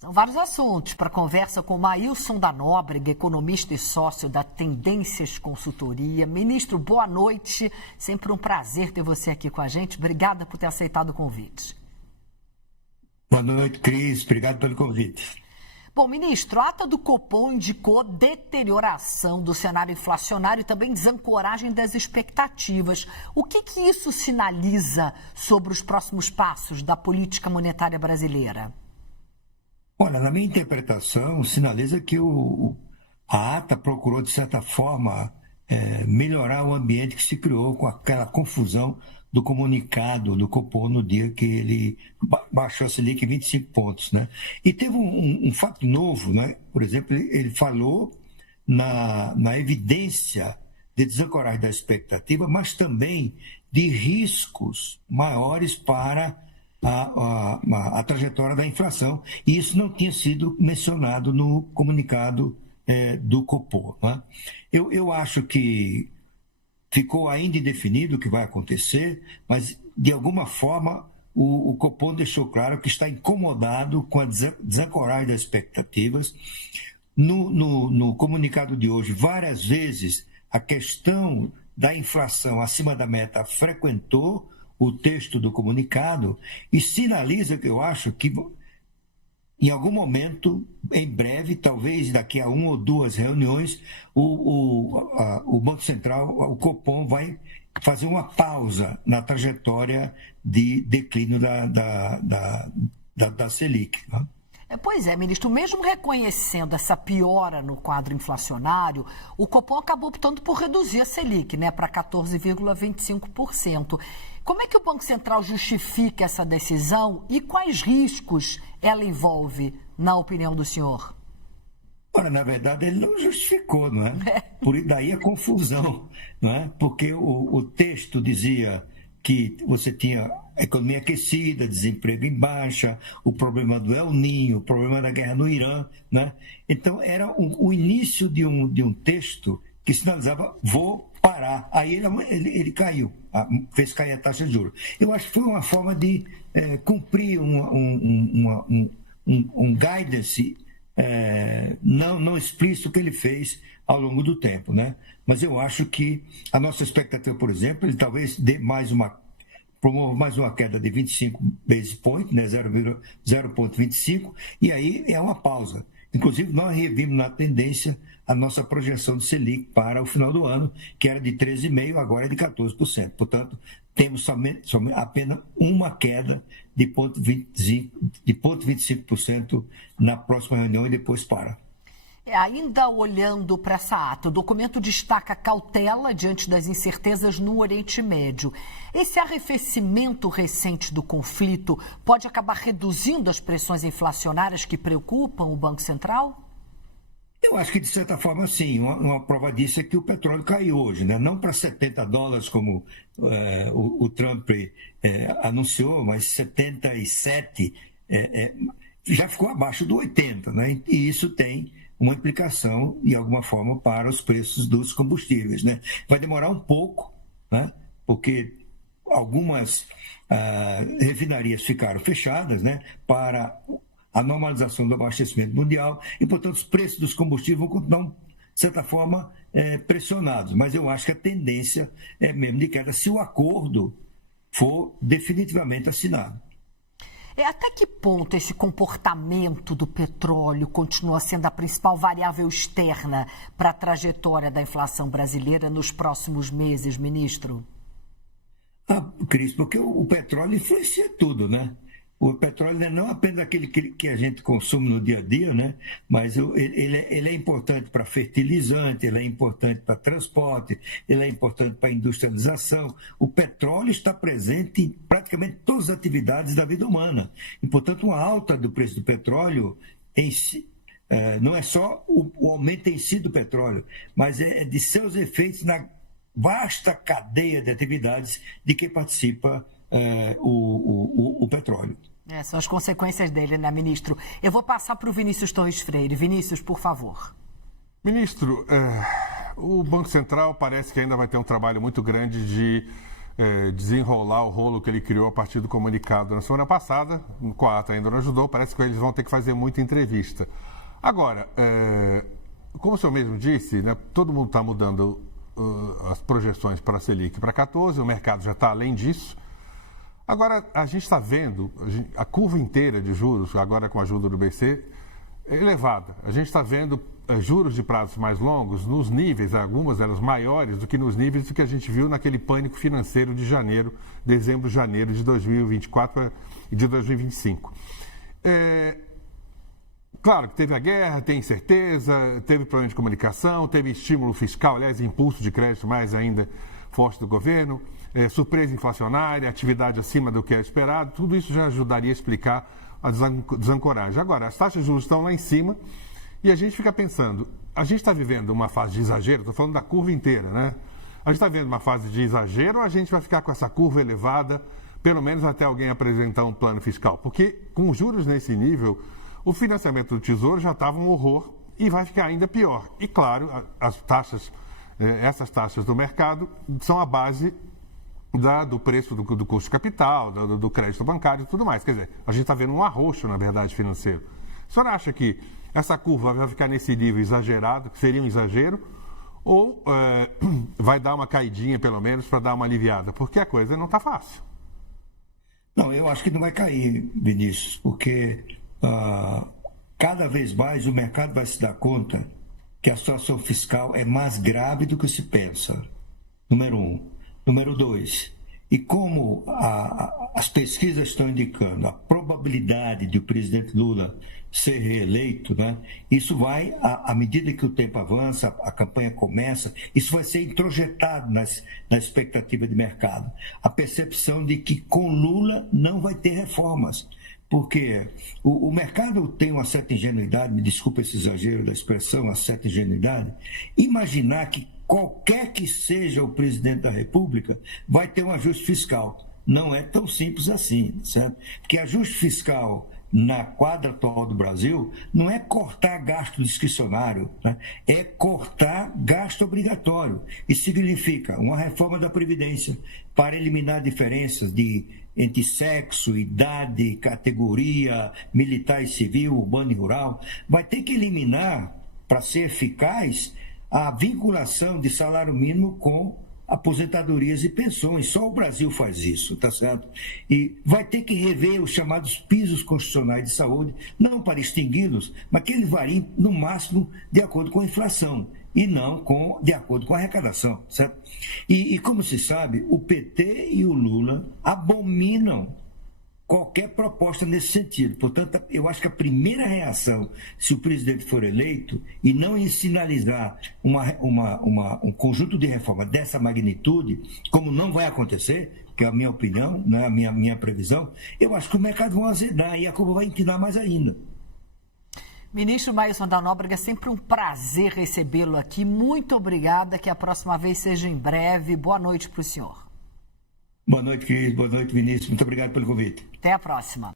São vários assuntos para conversa com Maílson da Nóbrega, economista e sócio da Tendências Consultoria. Ministro, boa noite. Sempre um prazer ter você aqui com a gente. Obrigada por ter aceitado o convite. Boa noite, Cris. Obrigado pelo convite. Bom, ministro, a ata do Copom indicou deterioração do cenário inflacionário e também desancoragem das expectativas. O que isso sinaliza sobre os próximos passos da política monetária brasileira? Olha, na minha interpretação, sinaliza que a ata procurou, de certa forma, melhorar o ambiente que se criou com aquela confusão do comunicado do Copom no dia que ele baixou a Selic 25 pontos, né? E teve um fato novo, né? Por exemplo, ele falou na evidência de desancoragem da expectativa, mas também de riscos maiores para a trajetória da inflação, e isso não tinha sido mencionado no comunicado do Copom, né? Eu acho que ficou ainda indefinido o que vai acontecer, mas, de alguma forma, o Copom deixou claro que está incomodado com a desancoragem das expectativas. No comunicado de hoje, várias vezes, a questão da inflação acima da meta frequentou o texto do comunicado e sinaliza que eu acho que, em algum momento, em breve, talvez daqui a 1 ou 2 reuniões, o Banco Central, o Copom, vai fazer uma pausa na trajetória de declínio da Selic, né? Pois é, ministro, mesmo reconhecendo essa piora no quadro inflacionário, o Copom acabou optando por reduzir a Selic, né, para 14,25%. Como é que o Banco Central justifica essa decisão e quais riscos ela envolve, na opinião do senhor? Ora, na verdade, ele não justificou, não é? Por daí a confusão, não é? Porque o texto dizia que você tinha economia aquecida, desemprego em baixa, o problema do El Niño, o problema da guerra no Irã, né? Então, era o início de um texto que sinalizava, vou parar. Aí ele caiu, fez cair a taxa de juros. Eu acho que foi uma forma de cumprir um guidance não explícito que ele fez ao longo do tempo, né? Mas eu acho que a nossa expectativa, por exemplo, ele talvez promova mais uma queda de 25 basis points, né, 0,25, e aí é uma pausa. Inclusive, nós revimos na tendência a nossa projeção de Selic para o final do ano, que era de 13,5%, agora é de 14%. Portanto, temos apenas uma queda de 0,25% na próxima reunião e depois para. Ainda olhando para essa ata, o documento destaca cautela diante das incertezas no Oriente Médio. Esse arrefecimento recente do conflito pode acabar reduzindo as pressões inflacionárias que preocupam o Banco Central? Eu acho que, de certa forma, sim. Uma prova disso é que o petróleo caiu hoje, né? Não para $70, como o Trump anunciou, mas 77, já ficou abaixo do 80, né? E isso tem uma implicação, de alguma forma, para os preços dos combustíveis, né? Vai demorar um pouco, né? Porque algumas refinarias ficaram fechadas, né? Para a normalização do abastecimento mundial e, portanto, os preços dos combustíveis vão continuar, de certa forma, pressionados. Mas eu acho que a tendência é mesmo de queda se o acordo for definitivamente assinado. Até que ponto esse comportamento do petróleo continua sendo a principal variável externa para a trajetória da inflação brasileira nos próximos meses, ministro? Cris, porque o petróleo influencia tudo, né? O petróleo não é apenas aquele que a gente consome no dia a dia, né? Mas ele é importante para fertilizante, ele é importante para transporte, ele é importante para industrialização. O petróleo está presente em praticamente todas as atividades da vida humana. E, portanto, uma alta do preço do petróleo em si, não é só o aumento em si do petróleo, mas é de seus efeitos na vasta cadeia de atividades de que participa o petróleo. São as consequências dele, né, ministro? Eu vou passar para o Vinícius Torres Freire. Vinícius, por favor. Ministro, o Banco Central parece que ainda vai ter um trabalho muito grande de desenrolar o rolo que ele criou a partir do comunicado na semana passada. Com a ata ainda não ajudou, parece que eles vão ter que fazer muita entrevista. Agora, como o senhor mesmo disse, né, todo mundo está mudando as projeções para a Selic para 14, o mercado já está além disso. Agora, a gente está vendo a curva inteira de juros, agora com a ajuda do BC, elevada. A gente está vendo juros de prazos mais longos nos níveis, algumas delas maiores do que nos níveis do que a gente viu naquele pânico financeiro de dezembro, janeiro de 2024 e de 2025. Claro que teve a guerra, tem incerteza, teve problema de comunicação, teve estímulo fiscal, aliás, impulso de crédito mais ainda forte do governo, surpresa inflacionária, atividade acima do que é esperado, tudo isso já ajudaria a explicar a desancoragem. Agora, as taxas de juros estão lá em cima e a gente fica pensando, a gente está vivendo uma fase de exagero, estou falando da curva inteira, né? A gente está vivendo uma fase de exagero ou a gente vai ficar com essa curva elevada, pelo menos até alguém apresentar um plano fiscal? Porque com juros nesse nível, o financiamento do Tesouro já estava um horror e vai ficar ainda pior. E, claro, essas taxas do mercado são a base do preço do custo de capital, do crédito bancário e tudo mais. Quer dizer, a gente está vendo um arroxo, na verdade, financeiro. A senhora acha que essa curva vai ficar nesse nível exagerado, que seria um exagero, ou vai dar uma caidinha, pelo menos, para dar uma aliviada? Porque a coisa não está fácil. Não, eu acho que não vai cair, Vinícius, porque cada vez mais o mercado vai se dar conta que a situação fiscal é mais grave do que se pensa. Número 1. Número 2, e como as pesquisas estão indicando a probabilidade de o presidente Lula ser reeleito, né, isso vai, à medida que o tempo avança, a campanha começa, isso vai ser introjetado na expectativa de mercado. A percepção de que com Lula não vai ter reformas. Porque o mercado tem uma certa ingenuidade, me desculpa esse exagero da expressão, uma certa ingenuidade, imaginar que qualquer que seja o presidente da República vai ter um ajuste fiscal. Não é tão simples assim, certo? Porque ajuste fiscal na quadra atual do Brasil não é cortar gasto discricionário, né? É cortar gasto obrigatório. Isso significa uma reforma da Previdência para eliminar diferenças entre sexo, idade, categoria, militar e civil, urbano e rural. Vai ter que eliminar, para ser eficaz, a vinculação de salário mínimo com aposentadorias e pensões. Só o Brasil faz isso, tá certo? E vai ter que rever os chamados pisos constitucionais de saúde, não para extingui-los, mas que eles variem, no máximo, de acordo com a inflação e não de acordo com a arrecadação, certo? E como se sabe, o PT e o Lula abominam qualquer proposta nesse sentido. Portanto, eu acho que a primeira reação, se o presidente for eleito, e não sinalizar um conjunto de reforma dessa magnitude, como não vai acontecer, que é a minha opinião, não é a minha previsão, eu acho que o mercado vai azedar e a curva vai inclinar mais ainda. Ministro Maílson da Nóbrega, é sempre um prazer recebê-lo aqui. Muito obrigada, que a próxima vez seja em breve. Boa noite para o senhor. Boa noite, Cris. Boa noite, Vinícius. Muito obrigado pelo convite. Até a próxima.